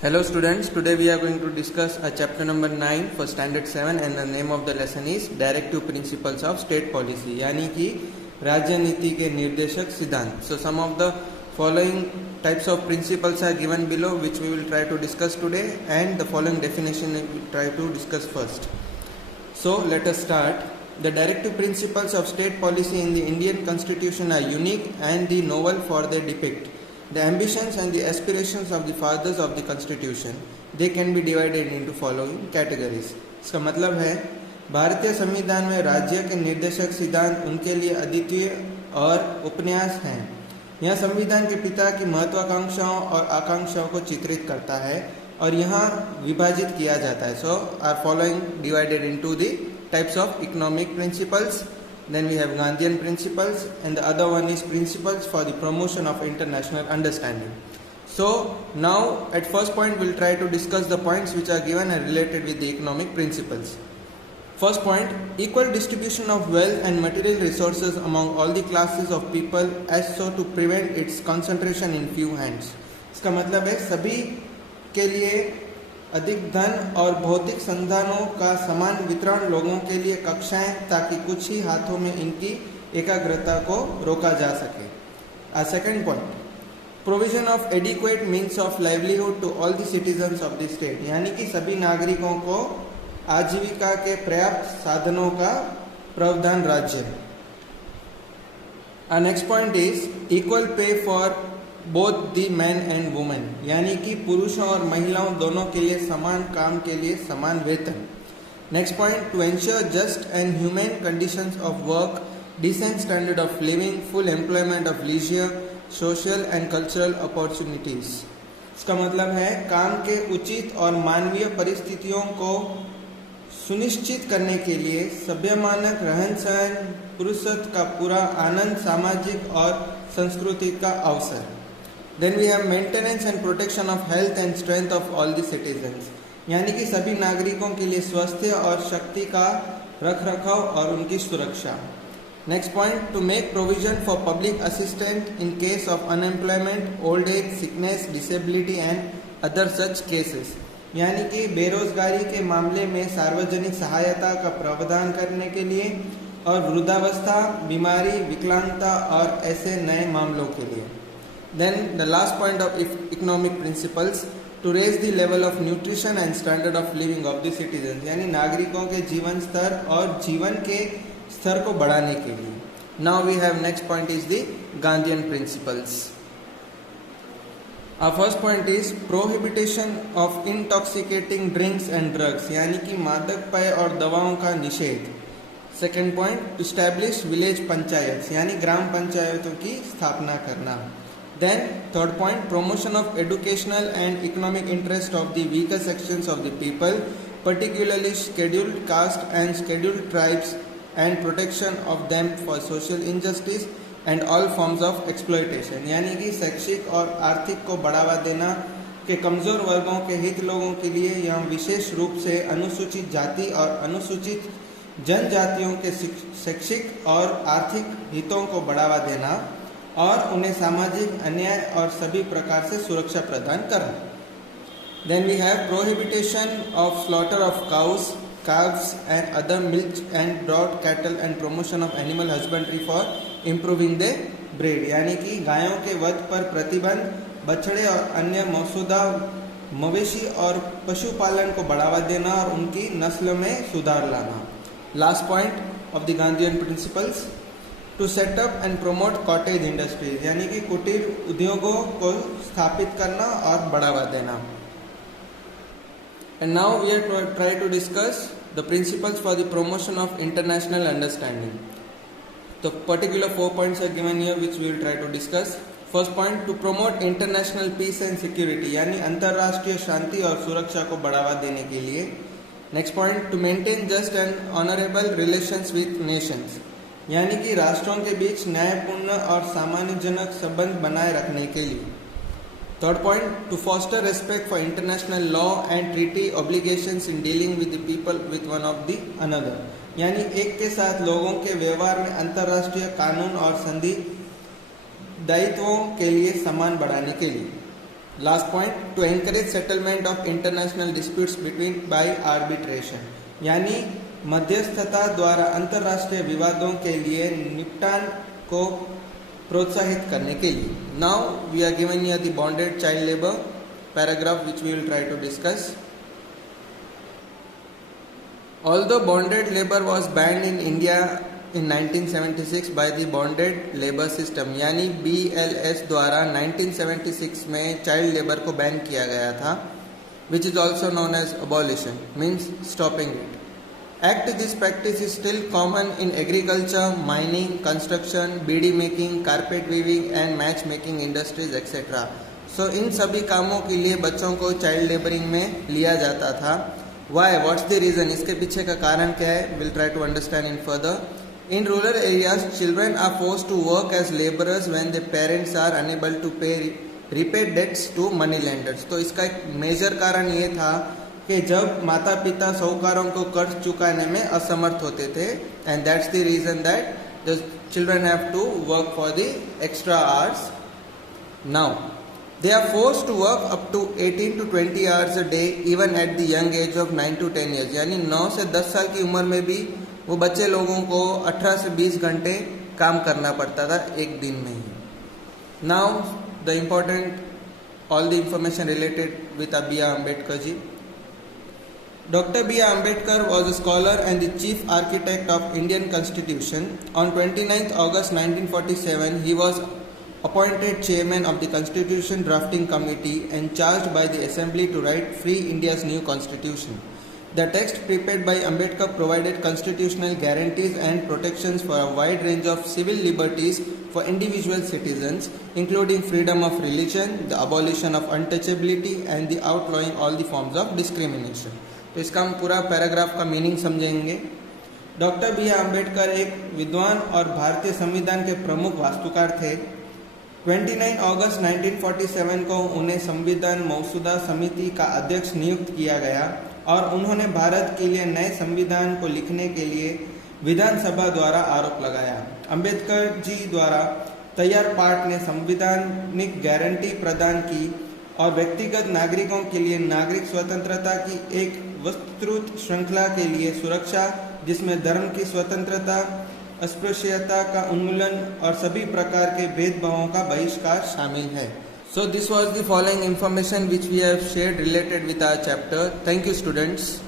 Hello students, today we are going to discuss chapter number 9 for standard 7 and the name of the lesson is Directive Principles of State Policy यानी कि राज्य नीति के निर्देशक सिद्धांत. So some of the following types of principles are given below which we will try to discuss today and the following definition we will try to discuss first. So let us start. The directive principles of state policy in the Indian Constitution are unique and the novel for their depict the ambitions and the aspirations of the fathers of the Constitution. They can be divided into following categories. इसका मतलब है भारतीय संविधान में राज्य के निर्देशक सिद्धांत उनके लिए अद्वितीय और उपन्यास हैं. यह संविधान के पिता की महत्वाकांक्षाओं और आकांक्षाओं को चित्रित करता है और यहाँ विभाजित किया जाता है. So are following divided into the types of economic principles. Then we have Gandhian principles and the other one is principles for the promotion of international understanding. So now at first point we'll try to discuss the points which are given and related with the economic principles. First point, equal distribution of wealth and material resources among all the classes of people as so to prevent its concentration in few hands. इसका मतलब है सभी के लिए अधिक धन और भौतिक संसाधनों का समान वितरण लोगों के लिए कक्षाएं ताकि कुछ ही हाथों में इनकी एकाग्रता को रोका जा सके. Second point, provision of adequate means of livelihood to all the citizens of the state यानी कि सभी नागरिकों को आजीविका के पर्याप्त साधनों का प्रावधान राज्य. Next point is equal pay for both the man and women यानी कि पुरुषों और महिलाओं दोनों के लिए समान काम के लिए समान वेतन. Next point, to ensure just and human conditions of work, decent standard of living, full employment of leisure, social and cultural opportunities. इसका मतलब है काम के उचित और मानवीय परिस्थितियों को सुनिश्चित करने के लिए सभ्य मानक रहन सहन, पुरुषत्व का पूरा आनंद, सामाजिक और सांस्कृतिक का अवसर. Then we have maintenance and protection of health and strength of all the citizens यानी कि सभी नागरिकों के लिए स्वास्थ्य और शक्ति का रखरखाव और उनकी सुरक्षा. Next point, to make provision for public assistant in case of unemployment, old age, sickness, disability and other such cases यानी कि बेरोजगारी के मामले में सार्वजनिक सहायता का प्रावधान करने के लिए और वृद्धावस्था, बीमारी, विकलांगता और ऐसे नए मामलों के लिए. Then the last point of economic principles, to raise the level of nutrition and standard of living of the citizens यानी नागरिकों के जीवन स्तर और जीवन के स्तर को बढ़ाने के लिए. Now we have next point is the Gandhian principles. Our first point is prohibition of intoxicating drinks and drugs यानी कि मादक पेय और दवाओं का निषेध. Second point, to establish village panchayats यानी ग्राम पंचायतों की स्थापना करना. Then third point, promotion of educational and economic interest of the weaker sections of the people, particularly scheduled caste and scheduled tribes, and protection of them for social injustice and all forms of exploitation यानी कि शैक्षिक और आर्थिक को बढ़ावा देना के कमजोर वर्गों के हित लोगों के लिए यह विशेष रूप से अनुसूचित जाति और अनुसूचित जनजातियों के शैक्षिक और आर्थिक हितों को बढ़ावा देना और उन्हें सामाजिक अन्याय और सभी प्रकार से सुरक्षा प्रदान करना. Then we have prohibition of slaughter of cows, calves and other milk and draught cattle and promotion of animal husbandry for improving their breed यानी कि गायों के वध पर प्रतिबंध, बछड़े और अन्य मौजूदा मवेशी और पशुपालन को बढ़ावा देना और उनकी नस्ल में सुधार लाना. Last point of the Gandhian principles, to set up and promote cottage industries यानी कि कुटीर उद्योगों को स्थापित करना और बढ़ावा देना. And now we are to try to discuss the principles for the promotion of international understanding. The particular 4 points are given here which we will try to discuss. First point, to promote international peace and security यानी अंतर्राष्ट्रीय शांति और सुरक्षा को बढ़ावा देने के लिए. Next point, to maintain just and honorable relations with nations यानी कि राष्ट्रों के बीच न्यायपूर्ण और सामान्यजनक संबंध बनाए रखने के लिए. Third point, to foster respect for international law and treaty obligations in dealing with the people with one of the another यानी एक के साथ लोगों के व्यवहार में अंतर्राष्ट्रीय कानून और संधि दायित्वों के लिए सम्मान बढ़ाने के लिए. Last point, to encourage settlement of international disputes between by arbitration, यानी मध्यस्थता द्वारा अंतर्राष्ट्रीय विवादों के लिए निपटान को प्रोत्साहित करने के लिए. Now we are given here the bonded child labour paragraph which we will try to discuss. Although bonded labor was banned in India in 1976 by the bonded labor system, यानी BLS द्वारा 1976 में चाइल्ड लेबर को ban किया गया था, which is also known as abolition, means stopping it. Act this practice is still common in agriculture, mining, construction, beadi making, carpet weaving and matchmaking industries etc. So इन सभी कामों के लिए बच्चों को चाइल्ड लेबरिंग में लिया जाता था. Why? What's the reason? इसके पीछे का कारण क्या है? We'll try to understand in further. In rural areas, children are forced to work as laborers when their parents are unable to repay debts to money lenders. तो इसका एक major कारण ये था कि जब माता पिता साहूकारों को कर्ज चुकाने में असमर्थ होते थे, and that's the reason that the children have to work for the extra hours. Now, they are forced to work up to 18 to 20 hours a day even at the young age of 9 to 10 years. यानी 9 से 10 साल की उम्र में भी वो बच्चे लोगों को 18 से 20 घंटे काम करना पड़ता था एक दिन में ही. Now the important, all the information related with B.R. Ambedkar ji. Dr. B.R. Ambedkar was a scholar and the chief architect of Indian Constitution. On 29th August 1947, he was appointed chairman of the Constitution Drafting Committee and charged by the Assembly to write Free India's new Constitution. The text prepared by Ambedkar provided constitutional guarantees and protections for a wide range of civil liberties for individual citizens, including freedom of religion, the abolition of untouchability and the outlawing all the forms of discrimination. तो इसका हम पूरा paragraph का meaning समझेंगे. Doctor B.R. Ambedkar एक विद्वान और भारतीय संविधान के प्रमुख वास्तुकार थे. 29 अगस्त 1947 को उन्हें संविधान मसौदा समिति का अध्यक्ष नियुक्त किया गया और उन्होंने भारत के लिए नए संविधान को लिखने के लिए विधानसभा द्वारा आरोप लगाया. अंबेडकर जी द्वारा तैयार पाठ ने संवैधानिक गारंटी प्रदान की और व्यक्तिगत नागरिकों के लिए नागरिक स्वतंत्रता की एक विस्तृत श्रृंखला के लिए सुरक्षा, जिसमें धर्म की स्वतंत्रता, अस्पृश्यता का उन्मूलन और सभी प्रकार के भेदभावों का बहिष्कार शामिल है. So this was the following information which we have shared related with our chapter. Thank you students.